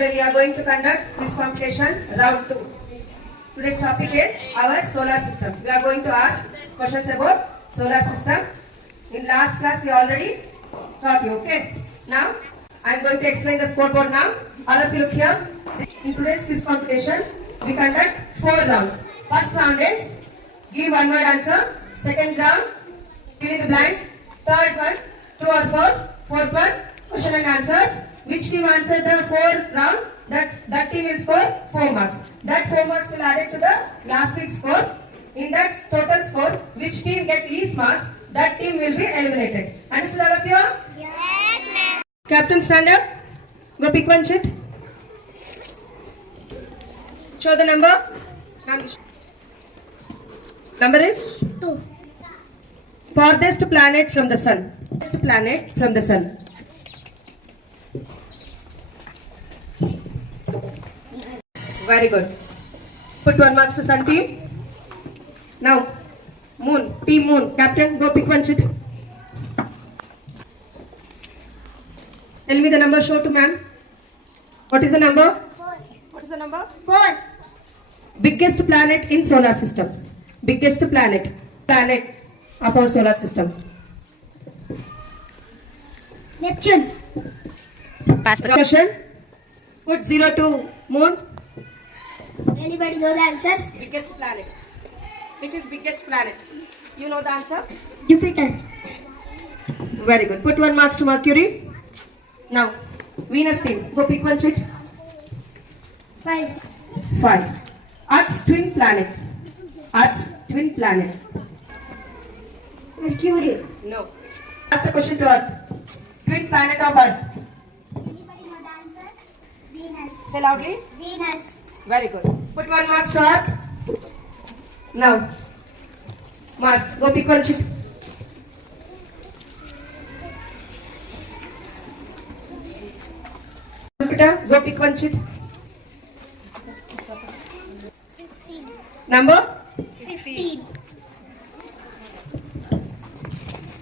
Today we are going to conduct this competition round 2. Today's topic is our solar system. We are going to ask questions about solar system. In last class we already taught you, okay? Now I am going to explain the scoreboard now. All of you look here. In today's quiz competition we conduct 4 rounds. First round is give one word answer. Second round fill in the blanks. Third one true or false. Fourth one question and answers. Which team answered the 4th round, that team will score 4 marks. That 4 marks will add it to the last week's score. In that total score, which team get least marks, that team will be eliminated. Understood all of you? Yes, ma'am. Captain, stand up. Go pick one sheet. Show the number. Number is 2. farthest planet from the sun. Farthest planet from the sun. Very good. Put 1 marks to sun team. Now, moon, team moon. Captain, go pick one sheet. Tell me the number, show to man. What is the number? 4. What is the number? 4. Biggest planet in solar system. Biggest planet. Planet of our solar system. Neptune. Pass the question. Put 0 to moon. Anybody know the answers? Biggest planet. Which is biggest planet? You know the answer? Jupiter. Very good. Put 1 marks to Mercury. Now, Venus team. Go pick one sheet. 5. 5. Earth's twin planet. Earth's twin planet. Mercury. No. Ask the question to Earth. Twin planet of Earth. Anybody know the answer? Venus. Say loudly. Venus. Very good. Put 1 marks to Earth. Now, Mars. Go pick one sheet. Jupiter. Go pick one sheet. 15. Number? 15.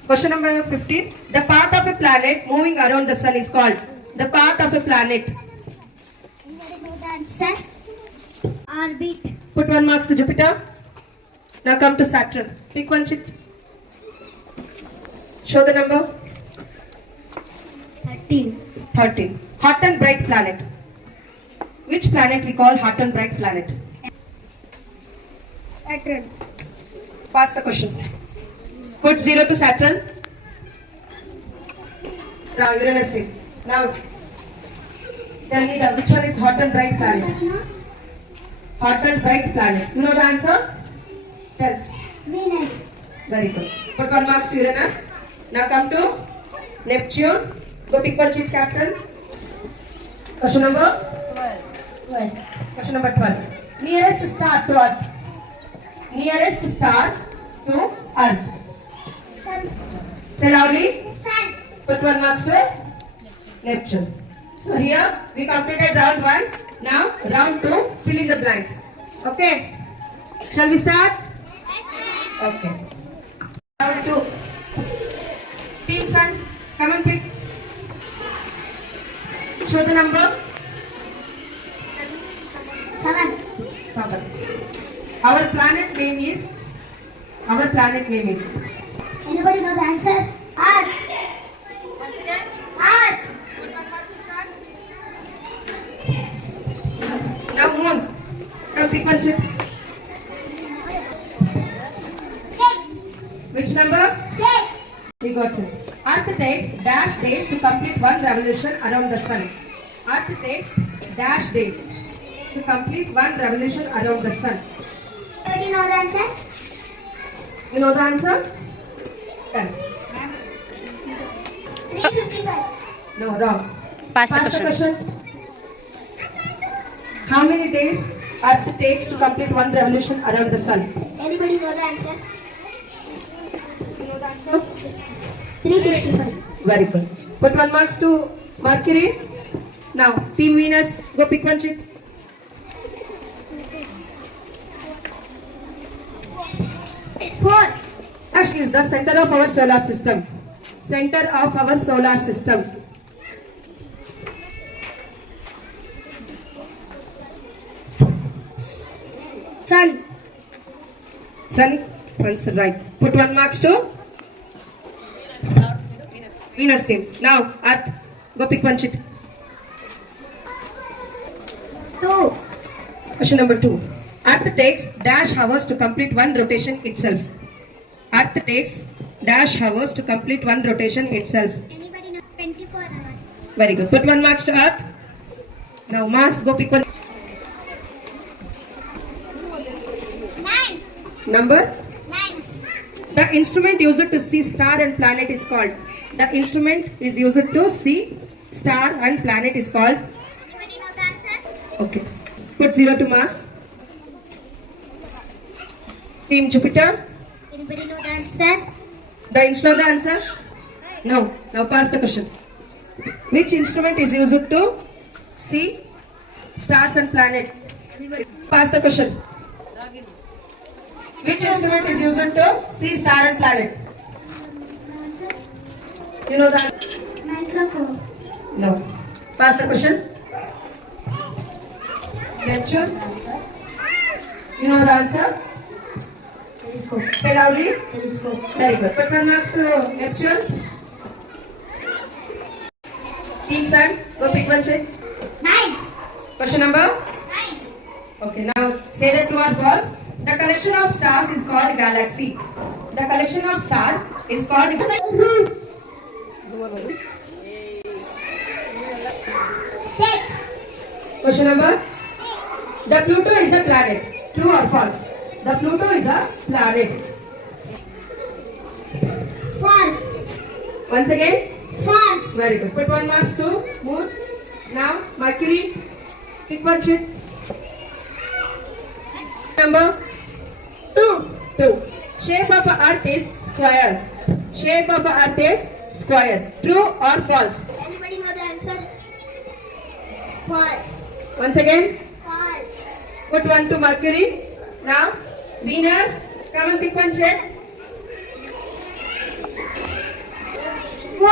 Question number 15. The path of a planet moving around the sun is called. The path of a planet. Anybody know the answer? Orbit. Put 1 marks to Jupiter. Now come to Saturn. Pick one sheet. Show the number. 13. 13. Hot and bright planet. Which planet we call hot and bright planet? Saturn. Pass the question. Put 0 to Saturn. Now Uranus team. Now tell me which one is hot and bright planet? Hot and bright planet. You know the answer? Tell. Venus. Very good. Put 1 marks to Uranus. Now come to Neptune. Go pick one sheet, Captain. Question number 12. Question number 12. Nearest star to Earth. Nearest star to Earth. Sun. Say loudly. Sun. Put 1 marks to Neptune. So here we completed round 1. Now round 2. Fill in the blanks. Okay. Shall we start? Okay. Round 2. Team Sun, come and pick. Show the number. 7. 7. Our planet name is. Anybody know the answer? Earth. Once again. Earth. Put 1 marks to Sun. Now Moon. Come pick one chip. 6. Which number? 6. We got this. Earth takes dash days to complete 1 revolution around the sun. Earth takes dash days to complete 1 revolution around the sun. Anybody know the answer? You know the answer? 10. 355. No, wrong. Pass the question. How many days Earth takes to complete 1 revolution around the sun? Anybody know the answer? You know the answer? 365. Very good. Put 1 marks to Mercury. Now, Team Venus, go pick one sheet. 4. Ash is the center of our solar system. Center of our solar system. Sun. Sun. Answer right. Put 1 marks to Venus team. Now, Earth. Go pick one sheet. 2. Question number 2. Earth takes dash hours to complete one rotation itself. Earth takes dash hours to complete one rotation itself. Anybody know? 24 hours. Very good. Put 1 marks to Earth. Now, Mars. Go pick one. 9. Number. 9. The instrument used to see star and planet is called. The instrument is used to see star and planet is called. Anybody know the answer? Okay. Put 0 to Mars. Team Jupiter. Anybody know the answer? The know the answer? No. Now pass the question. Which instrument is used to see stars and planet? Pass the question. Which instrument is used to see star and planet? You know the answer? Microphone. No. Pass the question. Neptune. You know the answer? Telescope. Say loudly. Telescope. Very good. Put 1 marks to Neptune. Team Sun. Go pick one check. 9. Question number? 9. Okay, now say that true or false. The collection of stars is called galaxy. The collection of stars is called 6. Question number? The Pluto is a planet. True or false? The Pluto is a planet. False. Once again? False. Very good. Put 1 marks to Moon. Now, Mercury. Pick one sheet. Number? 2. 2. Shape of a earth is square. Shape of a earth is square. True or false? Anybody know the answer? False. Once again? False. Put 1 to Mercury. Now, Venus. Come and pick one shade. 4.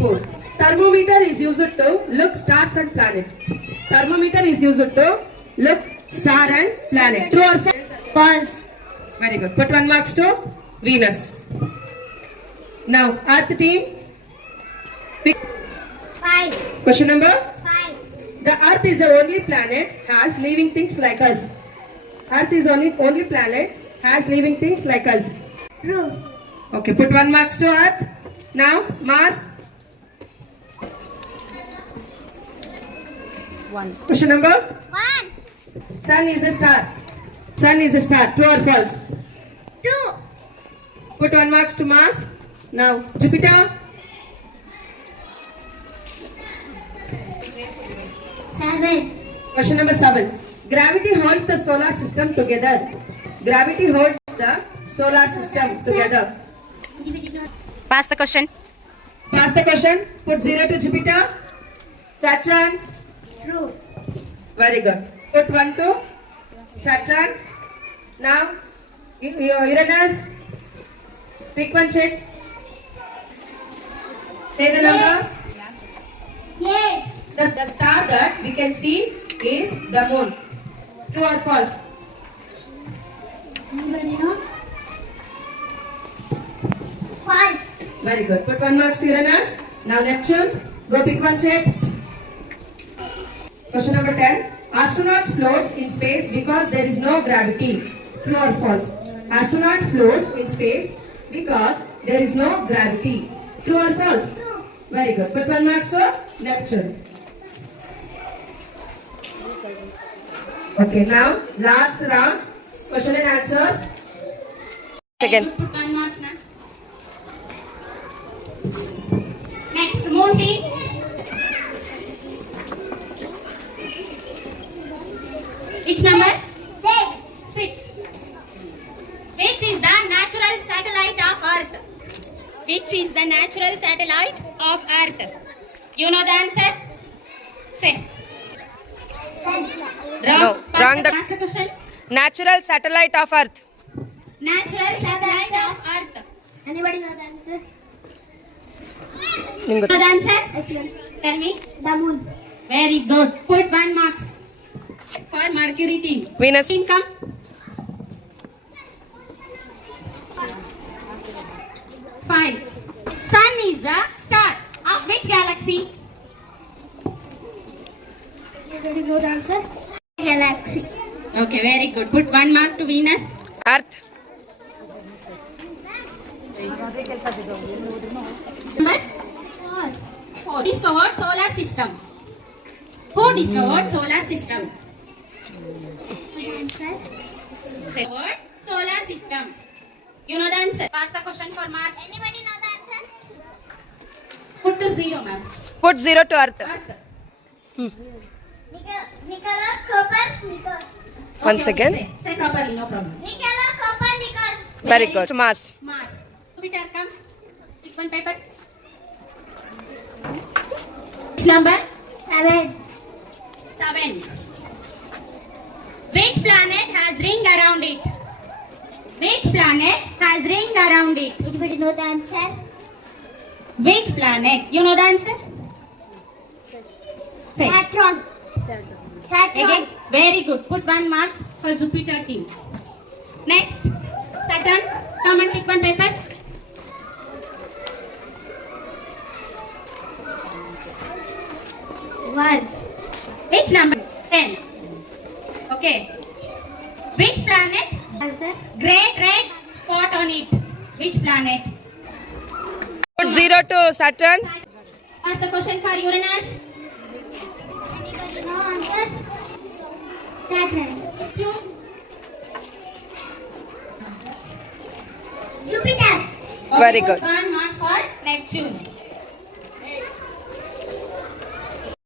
4. Thermometer is used to look stars and planet. Thermometer is used to look star and planet. True or false? False. Very good. Put 1 marks to Venus. Now, Earth team. Pick 5. question number. 5. The Earth is the only planet has living things like us. Earth is only planet has living things like us. True. Okay, put 1 marks to Earth. Now, Mars. 1. Question number. 1. Sun is a star. Sun is a star. True or false? 2. Put 1 marks to Mars. Now, Jupiter. 7. Question number 7. Gravity holds the solar system together. Gravity holds the solar system together. Anybody know? Pass the question. Pass the question. Put 0 to Jupiter. Saturn. True. Very good. Put 1 to Saturn. Now, Uranus. Pick one check. Say the number. Yes. The star that we can see is the moon. True or false? Anybody know? False. Very good. Put 1 marks to Uranus. Now Neptune. Go pick one check. Question number 10. Astronauts floats in space because there is no gravity. True or false? Astronaut floats in space because there is no gravity. True or false? Very good. Put 1 marks for Neptune. Okay, now last round. Question and answers. Again. Put 1 marks now. Next, moon team. Which number? 6. 6. Which is the natural satellite of Earth? Which is the natural satellite of Earth? You know the answer? Say. Wrong. No, wrong. Pass the question. Natural satellite of Earth. Natural satellite of Earth. Anybody know the answer? Ningu. Know the answer? Yes, ma'am. Tell me. The moon. Very good. Put 1 marks for Mercury team. Venus. Team come. 5. Sun is the star of which galaxy? Very good answer. Galaxy. Okay, very good. Put 1 mark to Venus. Earth. Number 4. Discovered solar system. Who discovered solar system? Answer. Discovered solar system. You know the answer. Pass the question for Mars. Anybody know the answer? Put to 0, ma'am. Put 0 to Earth. Earth. Nicolas Copernicus. Once Okay, again. Say properly, no problem. Nicolas Copernicus. Very good. Mars. Mars. Jupiter, come. Pick one paper. Which number? 7. 7. Which planet has ring around it? Which planet has ring around it? Anybody know the answer? Which planet? You know the answer? Say. Saturn. Saturn. Again. Very good. Put 1 marks for Jupiter team. Next. Saturn. Come and pick one paper. One. Which number? 10. Okay. Which planet? Answer. Great red spot on it. Which planet? Put 0 to Saturn. Ask the question for Uranus. Anybody know answer? Saturn. June. Jupiter. Very put good. 1 marks for Neptune.